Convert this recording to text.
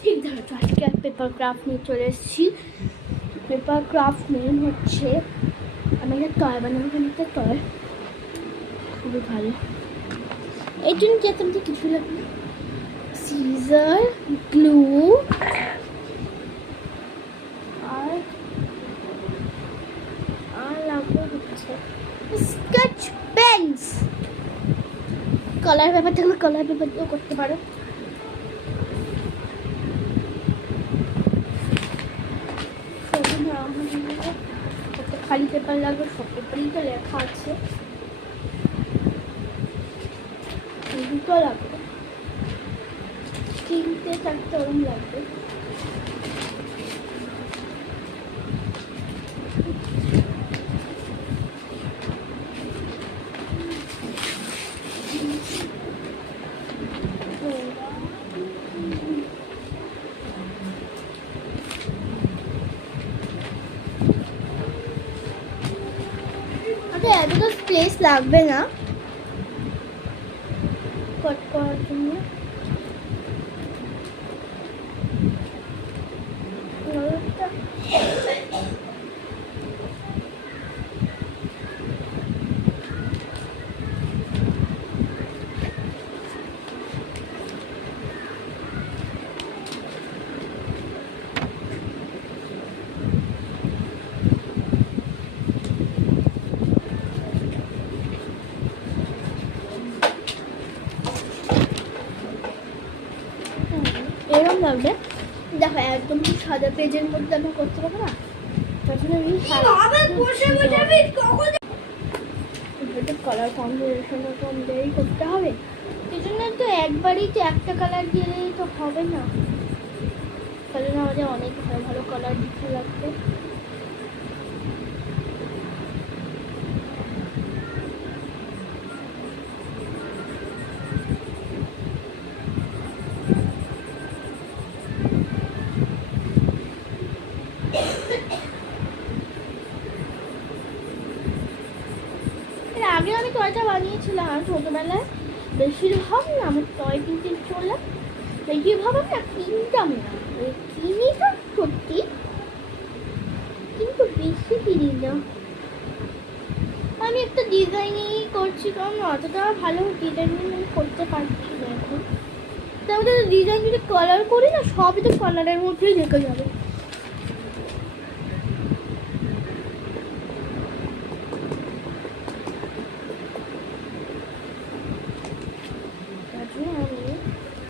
ঠিক ধরো, আজকে পেপার ক্রাফট নিয়ে চলে এসেছি। পেপার ক্রাফট মেন হচ্ছে আমি একটা টয় বানাবো, একটা টয় খুবই ভালো। এই জন্য যেতাম তো কিছু লাগবে, সিজার, গ্লু আর লাগবে হচ্ছে স্কেচ পেন্স। কালার পেপার থাকলে কালার পেপার দিয়েও করতে পারো। খালি পেপার লাগবে, সব পেপারই তো লেখা আছে। দুটো লাগবে, 3-4 ওরম লাগবে। এতটা স্পেস লাগবে না কট করার জন্য। এরকম লাগবে। দেখো একদম সাদা পেজের মধ্যে আমি করতে পারবো না, তখন আমি কালার কম্বিনেশন অনুযায়ী করতে হবে। এই জন্য তো একবারই তো একটা কালার দিলেই তো হবে না, তাহলে আমাদের অনেক ভালো ভালো কালার দিতে লাগবে। আগে আমি টয়টা বানিয়েছিলাম ছোটবেলায়, বেশিরভাগ না আমার টয় কিনতে চললাম, বেশিরভাগ আমি না কিনতাম না, কিনি তো সত্যি, কিন্তু বেশি কিনি না। আমি একটা ডিজাইনই করছি, কারণ অতটা ভালো ডিজাইন আমি করতে পারছি না এখন। তাহলে ডিজাইন যদি কালার করি না, সবই তো কালারের মধ্যেই ঢেকে যাবে।